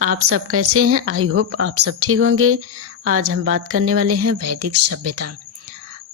आप सब कैसे हैं? आई होप आप सब ठीक होंगे। आज हम बात करने वाले हैं वैदिक सभ्यता।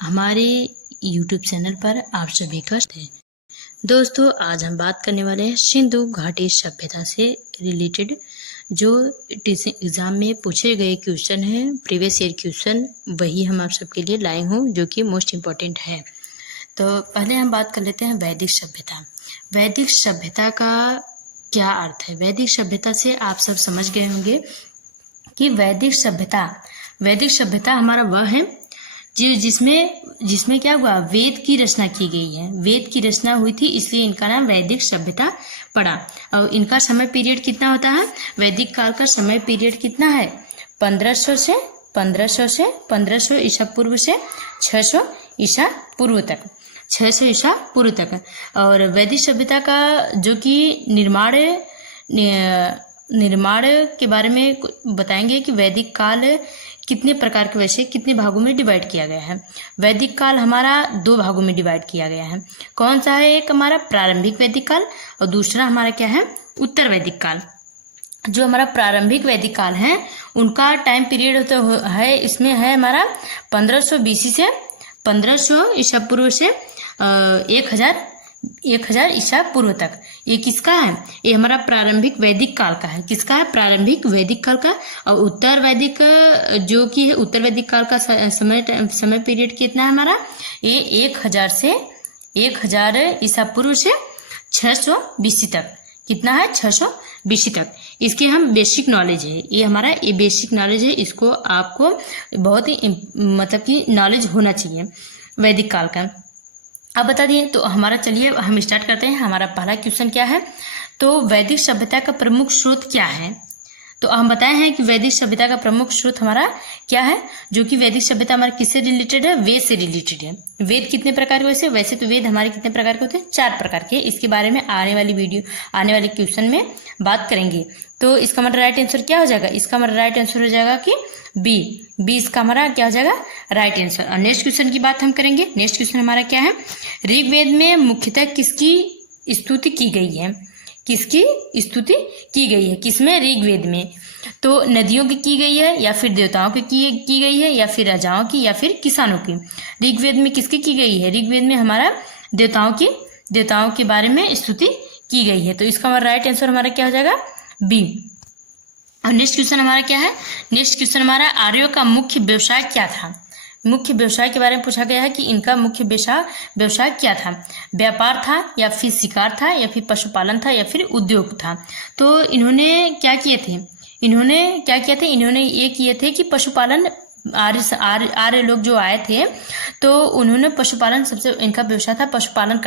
हमारे यूट्यूब चैनल पर आप सभी का दोस्तों, आज हम बात करने वाले हैं सिंधु घाटी सभ्यता से रिलेटेड जो एग्जाम में पूछे गए क्वेश्चन हैं, प्रीवियस ईयर क्वेश्चन, वही हम आप सबके लिए लाए हूँ जो कि मोस्ट इम्पोर्टेंट है। तो पहले हम बात कर लेते हैं वैदिक सभ्यता। वैदिक सभ्यता का क्या अर्थ है? वैदिक सभ्यता से आप सब समझ गए होंगे कि वैदिक सभ्यता हमारा वह है जिसमें क्या हुआ, वेद की रचना की गई है। वेद की रचना हुई थी, इसलिए इनका नाम वैदिक सभ्यता पड़ा। और इनका समय पीरियड कितना होता है? वैदिक काल का समय पीरियड कितना है? 1500 ईसा पूर्व से 600 ईसा पूर्व तक। 600 ईसा पूर्व तक। और वैदिक सभ्यता का जो कि निर्माण के बारे में बताएंगे कि वैदिक काल कितने प्रकार के, वैसे कितने भागों में डिवाइड किया गया है। वैदिक काल हमारा 2 भागों में डिवाइड किया गया है। कौन सा है? एक हमारा प्रारंभिक वैदिक काल और दूसरा हमारा क्या है? उत्तर वैदिक काल। जो हमारा प्रारंभिक वैदिक काल है उनका टाइम पीरियड होता है, इसमें है हमारा 1500 BC से 1500 ईसा पूर्व से 1000 ईसा पूर्व तक। ये किसका है? ये हमारा प्रारंभिक वैदिक काल का है। किसका है? प्रारंभिक वैदिक काल का। और उत्तर वैदिक जो कि है, उत्तर वैदिक काल का समय पीरियड कितना है हमारा? ये 1000 ईसा पूर्व से 600 BC तक। कितना है? 600 BC तक। इसके हम बेसिक नॉलेज है, ये हमारा ये बेसिक नॉलेज है, इसको आपको बहुत ही मतलब कि नॉलेज होना चाहिए वैदिक काल का। अब बता दिए तो हमारा, चलिए हम स्टार्ट करते हैं। हमारा पहला क्वेश्चन क्या है? तो वैदिक सभ्यता का प्रमुख स्रोत क्या है? तो हम बताए हैं कि वैदिक सभ्यता का प्रमुख स्रोत हमारा क्या है? जो कि वैदिक सभ्यता हमारे किससे रिलेटेड है? वेद से रिलेटेड है। वेद कितने प्रकार के? वैसे तो वेद हमारे कितने प्रकार के होते हैं? 4 प्रकार के। इसके बारे में आने वाले क्वेश्चन में बात करेंगे। तो इसका हमारा राइट आंसर क्या हो जाएगा? इसका हमारा राइट आंसर हो जाएगा कि बी इसका हमारा क्या हो जाएगा? Right answer. और नेक्स्ट क्वेश्चन की बात हम करेंगे। नेक्स्ट क्वेश्चन हमारा क्या है? ऋग्वेद में मुख्यतः किसकी स्तुति की गई है? किसकी स्तुति की गई है? किसमें? ऋग्वेद में। तो नदियों की गई है, या फिर देवताओं की गई है, या फिर राजाओं की, या फिर किसानों की? ऋग्वेद में किसकी की गई है? ऋग्वेद में हमारा देवताओं के बारे में स्तुति की गई है। तो इसका हमारा राइट आंसर हमारा क्या हो जाएगा? बी। और नेक्स्ट क्वेश्चन हमारा क्या है? नेक्स्ट क्वेश्चन हमारा, आर्यों का मुख्य व्यवसाय क्या था? मुख्य व्यवसाय के बारे में पूछा गया है कि इनका मुख्य व्यवसाय क्या था? व्यापार था, या फिर शिकार था, या फिर पशुपालन था, या फिर उद्योग था? तो इन्होंने क्या किए थे? इन्होंने ये किए थे कि पशुपालन, आर्य लोग जो आए थे तो उन्होंने पशुपालन, सबसे इनका व्यवसाय था पशुपालन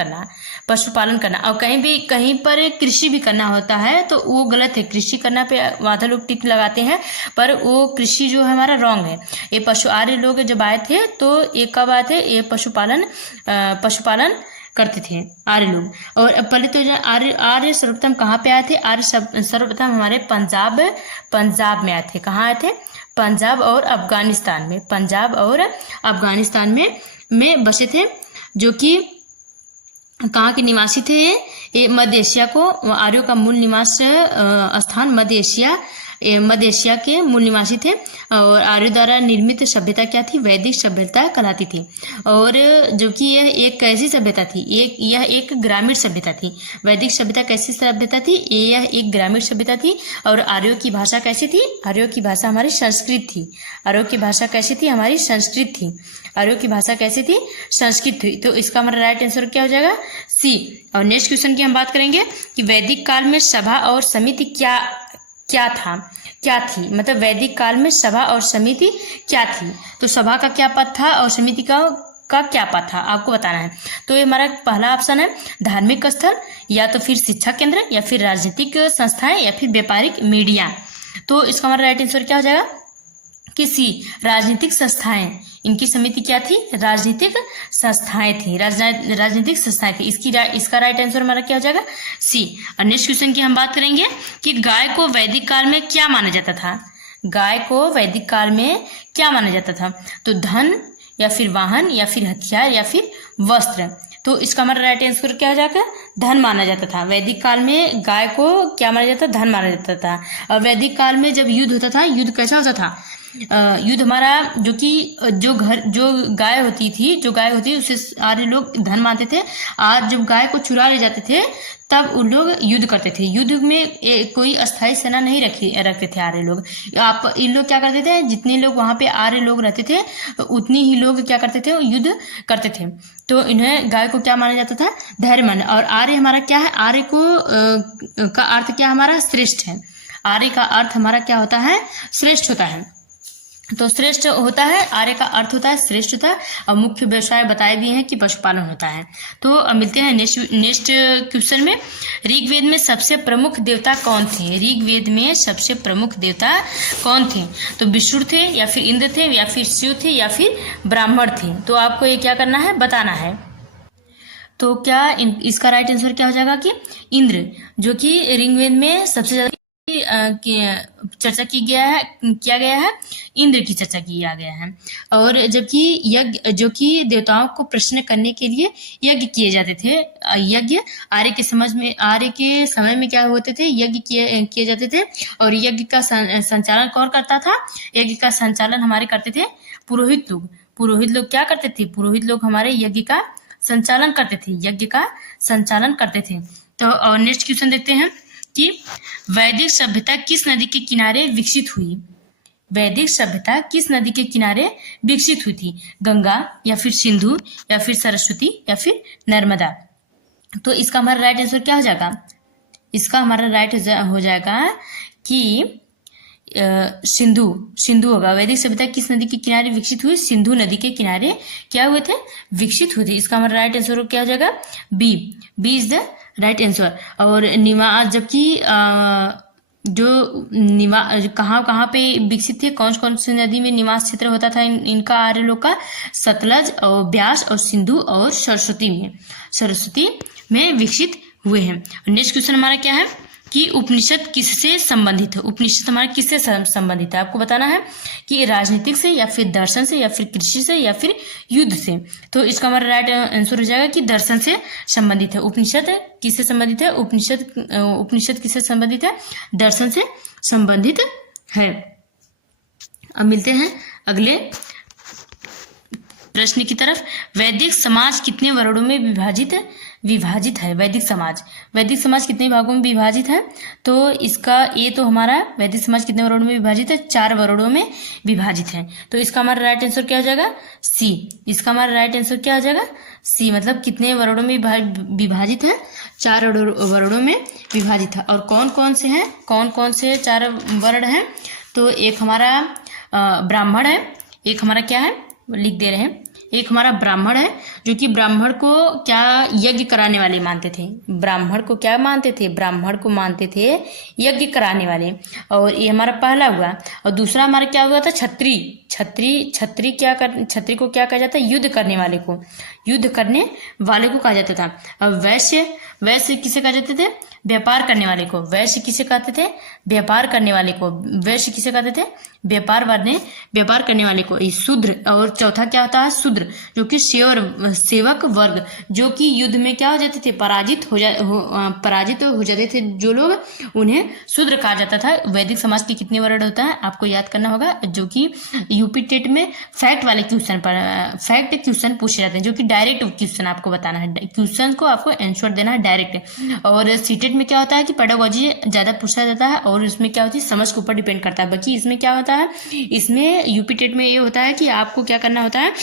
करना। और कहीं पर कृषि भी करना होता है तो वो गलत है। कृषि करना पे आधा लोग टिक लगाते हैं, पर वो कृषि जो है हमारा रॉन्ग है। ये आर्य लोग जब आए थे तो एक कब आए थे? ये पशुपालन करते थे आर्य लोग। और पहले तो आर्य सर्वप्रथम कहाँ पे आए थे? आर्य सर्वप्रथम हमारे पंजाब में आए थे। कहाँ आए थे? पंजाब और अफगानिस्तान में बसे थे, जो कि कहाँ के निवासी थे? ये मध्य एशिया को, आर्यों का मूल निवास स्थान मध्य एशिया के मूल निवासी थे। और आर्यों द्वारा निर्मित सभ्यता क्या थी? वैदिक सभ्यता कहलाती थी। और जो कि यह एक कैसी सभ्यता थी? यह एक ग्रामीण सभ्यता थी। वैदिक सभ्यता कैसी सभ्यता थी? यह एक ग्रामीण सभ्यता थी। और आर्यों की भाषा कैसी थी? आर्यों की भाषा हमारी संस्कृत थी। आर्यों की भाषा कैसी थी? हमारी संस्कृत थी। आर्यों की भाषा कैसी थी? संस्कृत थी। तो इसका हमारा राइट आंसर क्या हो जाएगा? सी। और नेक्स्ट क्वेश्चन की हम बात करेंगे कि वैदिक काल में सभा और समिति क्या थी? मतलब वैदिक काल में सभा और समिति क्या थी? तो सभा का क्या पद था और समिति का क्या पद था, आपको बताना है। तो ये हमारा पहला ऑप्शन है धार्मिक स्थल, या तो फिर शिक्षा केंद्र, या फिर राजनीतिक संस्थाएं, या फिर व्यापारिक मीडिया। तो इसका हमारा राइट आंसर क्या हो जाएगा? कि सी, राजनीतिक संस्थाएं। इनकी समिति क्या थी? राजनीतिक संस्थाएं थी। इसका राइट आंसर हमारा क्या हो जाएगा? सी। और नेक्स्ट क्वेश्चन की हम बात करेंगे कि गाय को वैदिक काल में क्या माना जाता था? गाय को वैदिक काल में क्या माना जाता था? तो धन, या फिर वाहन, या फिर हथियार, या फिर वस्त्र। तो इसका हमारा राइट आंसर क्या हो जाएगा, धन माना जाता था। वैदिक काल में गाय को क्या माना जाता था, धन माना जाता था। और वैदिक काल में जब युद्ध होता था, युद्ध कैसा होता था, युद्ध हमारा जो गाय होती थी उसे आर्य लोग धन मानते थे। और जब गाय को चुरा ले जाते थे तब उन लोग युद्ध करते थे। युद्ध में कोई अस्थायी सेना नहीं रखते थे आर्य लोग। इन लोग क्या करते थे, जितने लोग वहां पे आर्य लोग रहते थे उतनी ही लोग क्या करते थे, युद्ध करते थे। तो इन्हें गाय को क्या माना जाता था, धैर्य माना। और आर्य हमारा क्या है, आर्य को का अर्थ क्या हमारा, श्रेष्ठ है। आर्य का अर्थ हमारा क्या होता है, श्रेष्ठ होता है। तो श्रेष्ठ होता है, आर्य का अर्थ होता है श्रेष्ठ होता है। और मुख्य व्यवसाय बताए दिए हैं कि पशुपालन होता है। तो अब मिलते हैं नेक्स्ट क्वेश्चन में। ऋग्वेद में सबसे प्रमुख देवता कौन थे, ऋग्वेद में सबसे प्रमुख देवता कौन थे। तो विष्णु थे, या फिर इंद्र थे, या फिर शिव थे, या फिर ब्राह्मण थे। तो आपको ये क्या करना है, बताना है। तो क्या इसका राइट आंसर क्या हो जाएगा कि इंद्र, जो कि ऋग्वेद में सबसे ज्यादा चर्चा किया गया है, इंद्र की चर्चा किया गया है। और जबकि यज्ञ, जो कि देवताओं को प्रश्न करने के लिए यज्ञ किए जाते थे, यज्ञ आर्य के समय में क्या होते थे, यज्ञ किए जाते थे। और यज्ञ का संचालन कौन करता था, यज्ञ का संचालन हमारे करते थे पुरोहित लोग। पुरोहित लोग क्या करते थे, पुरोहित लोग हमारे यज्ञ का संचालन करते थे। तो और नेक्स्ट क्वेश्चन देखते हैं कि वैदिक सभ्यता किस नदी के किनारे विकसित हुई। वैदिक सभ्यता किस नदी के किनारे विकसित हुई थी, गंगा, या फिर सिंधु, या फिर सरस्वती, या फिर नर्मदा। तो इसका हमारा राइट आंसर क्या हो जाएगा, इसका हमारा राइट हो जाएगा कि सिंधु होगा। वैदिक सभ्यता किस नदी के किनारे विकसित हुई, सिंधु नदी के किनारे क्या हुए थे, विकसित हुए थे। इसका हमारा राइट आंसर क्या हो जाएगा, B is the right answer. और निवास, जबकि कहाँ पे विकसित थे, कौन सी नदी में निवास क्षेत्र होता था इनका, आर्य लोग का, सतलज और ब्यास और सिंधु और सरस्वती में विकसित हुए हैं। नेक्स्ट क्वेश्चन हमारा क्या है कि उपनिषद किससे संबंधित है। उपनिषद हमारा किससे संबंधित है, आपको बताना है कि राजनीतिक से, या फिर दर्शन से, या फिर कृषि से, या फिर युद्ध से। तो इसका हमारा राइट आंसर हो जाएगा कि दर्शन से संबंधित है। उपनिषद किससे संबंधित है, उपनिषद किससे संबंधित है, दर्शन से संबंधित है। अब मिलते हैं अगले प्रश्न की तरफ। वैदिक समाज कितने वर्णों में विभाजित है। वैदिक समाज कितने भागों में विभाजित है। तो इसका ये तो हमारा वैदिक समाज कितने वर्णों में विभाजित है, 4 वर्णों में विभाजित है। तो इसका हमारा राइट आंसर क्या हो जाएगा, सी। इसका हमारा राइट आंसर क्या हो जाएगा, सी। मतलब कितने वर्णों में विभाजित है, 4 वर्णों में विभाजित है। और कौन कौन से 4 वर्ण हैं। तो एक हमारा ब्राह्मण है, एक हमारा क्या है, लिख दे रहे हैं, एक हमारा ब्राह्मण है, जो कि ब्राह्मण को क्या यज्ञ कराने वाले मानते थे। ब्राह्मण को क्या मानते थे, ब्राह्मण को मानते थे यज्ञ कराने वाले। और ये हमारा पहला हुआ। और दूसरा हमारा क्या हुआ था, छत्री को क्या कहा जाता है, युद्ध करने वाले को कहा जाता था। और वैश्य किसे कहा जाते थे, व्यापार करने वाले को। वैश्य किसे कहते थे, व्यापार करने वाले को। वैश्य किसे कहते थे, व्यापार करने वाले को। शूद्र, और चौथा क्या होता है, शूद्र, जो कि सेवक वर्ग, जो कि युद्ध में क्या हो जाते थे, पराजित हो जाते थे जो लोग, उन्हें शूद्र कहा जाता था। वैदिक समाज के कितने वर्ण होता है आपको याद करना होगा, जो कि यूपी टेट में फैक्ट क्वेश्चन पूछे जाते हैं, जो कि डायरेक्ट क्वेश्चन आपको बताना है, क्वेश्चन को आपको आंसर देना है डायरेक्ट। और सीटेट में क्या होता है कि पेडागोजी ज्यादा पूछा जाता है, और इसमें क्या होती है, समझ के ऊपर डिपेंड करता है। बाकी इसमें क्या होता है, इसमें यूपी टेट में ये होता है कि आपको क्या करना होता है,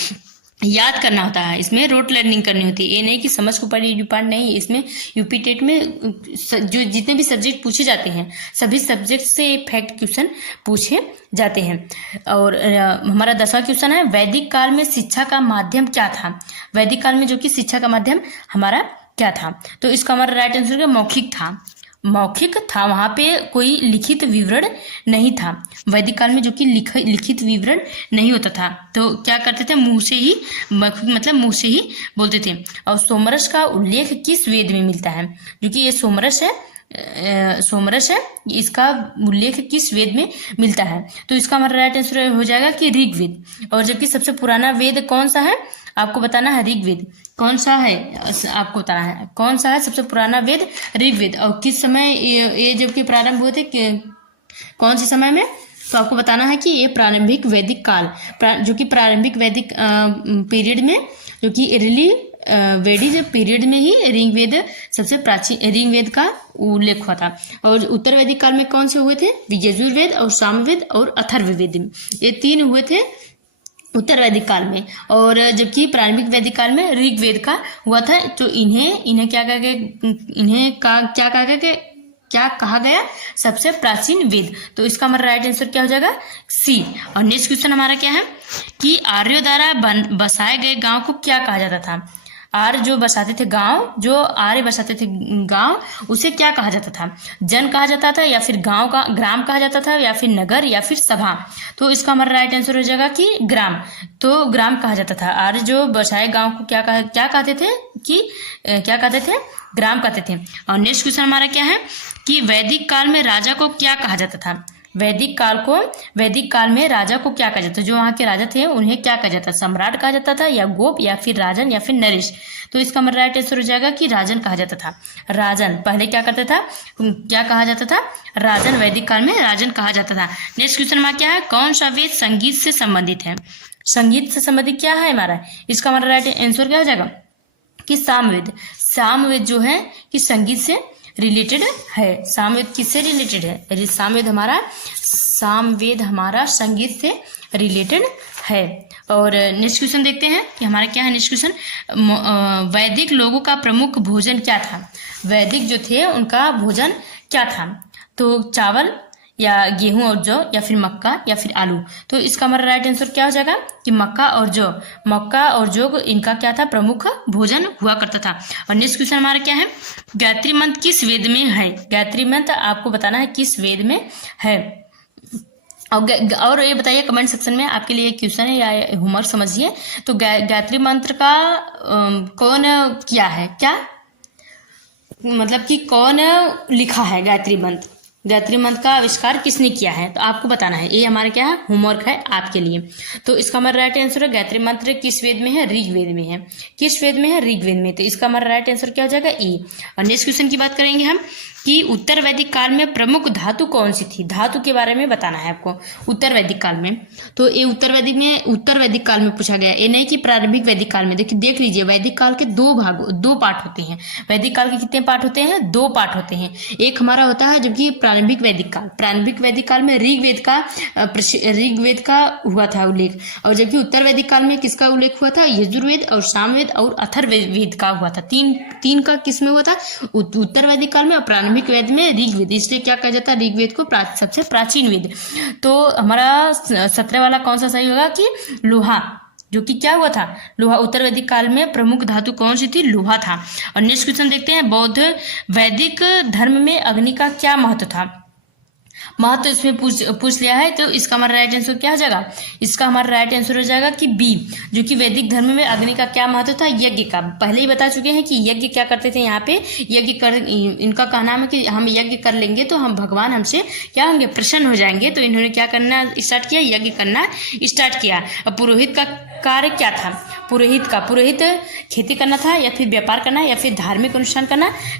याद करना होता है। इसमें रोट लर्निंग करनी होती है, ये नहीं कि समझ के ऊपर डिपेंड नहीं। इसमें यूपी टेट में जो जितने भी सब्जेक्ट पूछे जाते हैं, सभी सब्जेक्ट से फैक्ट क्वेश्चन पूछे जाते हैं। और हमारा 10वां क्वेश्चन है, वैदिक काल में शिक्षा का माध्यम क्या था। वैदिक काल में जो कि शिक्षा का माध्यम हमारा क्या था। तो इसका हमारा राइट आंसर मौखिक था। वहां पे कोई लिखित विवरण नहीं था। वैदिक काल में जो कि लिखित विवरण नहीं होता था, तो क्या करते थे, मुंह से ही बोलते थे। और सोमरस का उल्लेख किस वेद में मिलता है, जो कि ये सोमरस है, इसका उल्लेख किस वेद में मिलता है। तो इसका हमारा राइट आंसर हो जाएगा कि ऋग्वेद। और जबकि सबसे पुराना वेद कौन सा है, आपको बताना है ऋग्वेद कौन सा है, आपको बताना है कौन सा है सबसे पुराना वेद, ऋग्वेद। और किस समय ये जबकि प्रारंभ हुए थे, कौन से समय में, तो आपको बताना है कि ये प्रारंभिक वैदिक काल, जो कि प्रारंभिक वैदिक पीरियड में, जो कि अर्ली वैदिक पीरियड में ही ऋग्वेद सबसे प्राचीन, ऋग्वेद का उल्लेख हुआ था। और उत्तर वैदिक काल में कौन से हुए थे, यजुर्वेद और सामवेद और अथर्ववेद, ये 3 हुए थे उत्तर वैदिक काल में। और जबकि प्रारंभिक वैदिक काल में ऋग्वेद का हुआ था। तो इन्हें क्या कहा गया, क्या कहा गया, सबसे प्राचीन वेद। तो इसका हमारा राइट आंसर क्या हो जाएगा, सी। और नेक्स्ट क्वेश्चन हमारा क्या है कि आर्यों द्वारा बसाए गए गांव को क्या कहा जाता था। आर्य जो बसाते थे गांव, जो आर्य बसाते थे गांव, उसे क्या कहा जाता था, जन कहा जाता था, या फिर गांव का ग्राम कहा जाता था, या फिर नगर, या फिर सभा। तो इसका हमारा राइट आंसर हो जाएगा कि ग्राम। तो ग्राम कहा जाता था। आर्य जो बसाए गांव को क्या कहते थे कि क्या कहते थे, ग्राम कहते थे। और नेक्स्ट क्वेश्चन हमारा क्या है कि वैदिक काल में राजा को क्या कहा जाता था। वैदिक काल में राजा को क्या कहा जाता था, जो वहाँ के राजा थे उन्हें क्या कहा जाता था, सम्राट कहा जाता था, या गोप, या फिर राजन, या फिर नरेश। तो इसका हमारा राइट आंसर हो जाएगा कि राजन कहा जाता था। राजन पहले क्या करता था, क्या कहा जाता था, राजन। वैदिक काल में राजन कहा जाता था। नेक्स्ट क्वेश्चन हमारा क्या है, कौन सा वेद संगीत से संबंधित है। संगीत से संबंधित क्या है हमारा, इसका हमारा राइट आंसर क्या हो जाएगा कि सामवेद। सामवेद जो है कि संगीत से रिलेटेड है। सामवेद किससे रिलेटेड है, सामवेद हमारा संगीत से रिलेटेड है। और नेक्स्ट क्वेश्चन देखते हैं कि हमारा क्या है नेक्स्ट क्वेश्चन, वैदिक लोगों का प्रमुख भोजन क्या था। वैदिक जो थे उनका भोजन क्या था, तो चावल, या गेहूं और जौ, या फिर मक्का, या फिर आलू। तो इसका हमारा राइट आंसर क्या हो जाएगा कि मक्का और जौ इनका क्या था, प्रमुख भोजन हुआ करता था। और नेक्स्ट क्वेश्चन हमारा क्या है, गायत्री मंत्र किस वेद में है। गायत्री मंत्र आपको बताना है किस वेद में है। और ये बताइए कमेंट सेक्शन में, आपके लिए क्वेश्चन है या होमवर्क समझिए। तो गायत्री मंत्र का कौन किया है, क्या मतलब कि कौन लिखा है गायत्री मंत्र। गायत्री मंत्र का आविष्कार किसने किया है, तो आपको बताना है। ये हमारा क्या है, होमवर्क है आपके लिए। तो इसका हमारा राइट आंसर है गायत्री मंत्र किस वेद में है, ऋग्वेद में है। किस वेद में है, ऋग्वेद में। तो इसका हमारा राइट आंसर क्या हो जाएगा, ई। और नेक्स्ट क्वेश्चन की बात करेंगे हम कि उत्तर वैदिक काल में प्रमुख धातु कौन सी थी। धातु के बारे में बताना है आपको उत्तर वैदिक काल में। तो ये उत्तर वैदिक काल में पूछा गया, ये नहीं कि प्रारंभिक वैदिक काल में। देख लीजिए, वैदिक काल के 2 पार्ट होते हैं। वैदिक काल के कितने पार्ट होते हैं, 2 पार्ट होते हैं। एक हमारा होता है जबकि प्रारंभिक वैदिक काल में ऋग्वेद का हुआ था उल्लेख। और जबकि उत्तर वैदिक काल में किसका उल्लेख हुआ था, यजुर्वेद और सामवेद और अथर्ववेद का हुआ था। तीन का किसमें हुआ था, उत्तर वैदिक काल में। और प्रारंभिक वेद में ऋग्वेद, इसलिए क्या कहा जाता है ऋग्वेद को सबसे प्राचीन वेद। तो हमारा 17 वाला कौन सा सही होगा कि लोहा, जो कि क्या हुआ था, लोहा। उत्तर वैदिक काल में प्रमुख धातु कौन सी थी, लोहा था। और नेक्स्ट क्वेश्चन देखते हैं, बौद्ध वैदिक धर्म में अग्नि का क्या महत्व था। महत्व इसमें पूछ लिया है। तो इसका हमारा राइट आंसर क्या हो जाएगा, इसका हमारा राइट आंसर हो जाएगा कि बी, जो कि वैदिक धर्म में अग्नि का क्या महत्व था, यज्ञ का। पहले ही बता चुके हैं कि यज्ञ क्या करते थे। यहाँ पे इनका कहना है कि हम यज्ञ कर लेंगे तो हम भगवान हमसे क्या होंगे, प्रसन्न हो जाएंगे। तो इन्होंने क्या करना स्टार्ट किया, यज्ञ करना स्टार्ट किया। अब पुरोहित का कार्य क्या था, पुरोहित खेती करना था, या फिर व्यापार करना, या फिर धार्मिक अनुष्ठान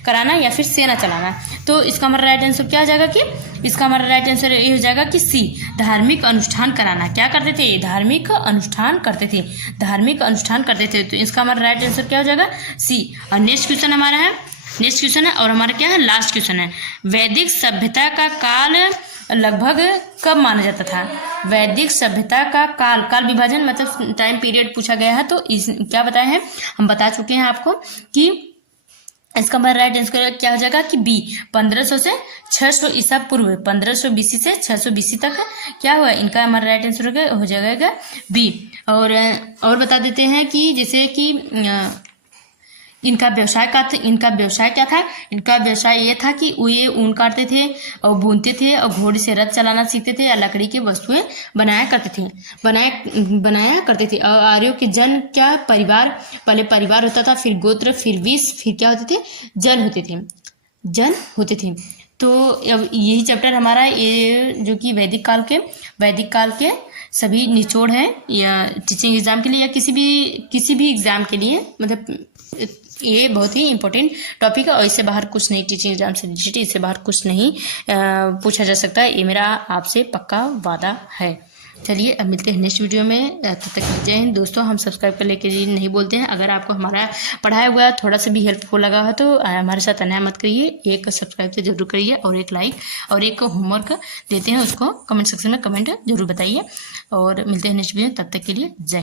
कराना, या फिर सेना चलाना। तो इसका हमारा राइट आंसर क्या हो जाएगा कि इसका हमारा राइट आंसर ये हो जाएगा कि सी, धार्मिक अनुष्ठान कराना। क्या करते थे, धार्मिक अनुष्ठान करते थे। तो इसका हमारा राइट आंसर क्या हो जाएगा, सी। और नेक्स्ट क्वेश्चन है और हमारा क्या है, लास्ट क्वेश्चन है, वैदिक सभ्यता का काल लगभग कब माना जाता था। वैदिक सभ्यता का काल विभाजन मतलब टाइम पीरियड पूछा गया है। तो क्या बताया है, हम बता चुके हैं आपको कि इसका हमारा राइट आंसर क्या हो जाएगा कि बी, 1500 से 600 ईसा पूर्व, 1500 BC से 600 BC तक क्या हुआ, इनका हमारा राइट आंसर हो जाएगा बी। और बता देते हैं कि जैसे कि इनका व्यवसाय क्या था। इनका व्यवसाय ये था कि ये ऊन काटते थे और बुनते थे और घोड़े से रथ चलाना सीखते थे या लकड़ी की वस्तुएं बनाया करते थे। और आर्यों के जन क्या, परिवार, पहले परिवार होता था, फिर गोत्र, फिर विष, फिर क्या होते थे, जन होते थे। तो अब यही चैप्टर हमारा ये जो कि वैदिक काल के सभी निचोड़ है या टीचिंग एग्जाम के लिए या किसी भी एग्जाम के लिए, मतलब ये बहुत ही इंपॉर्टेंट टॉपिक है और इससे बाहर कुछ नहीं, टीचिंग एग्जाम से रिलेटेड इससे बाहर कुछ नहीं पूछा जा सकता। ये मेरा आपसे पक्का वादा है। चलिए अब मिलते हैं नेक्स्ट वीडियो में, तब तक जय हिंद। दोस्तों हम सब्सक्राइब करने के लिए नहीं बोलते हैं, अगर आपको हमारा पढ़ाया हुआ थोड़ा सा भी हेल्पफुल लगा है तो हमारे साथ अन्याय मत करिए, एक सब्सक्राइब से जरूर करिए और एक लाइक और एक होमवर्क देते हैं उसको कमेंट सेक्शन में कमेंट जरूर बताइए। और मिलते हैं नेक्स्ट वीडियो, तब तक के लिए जय।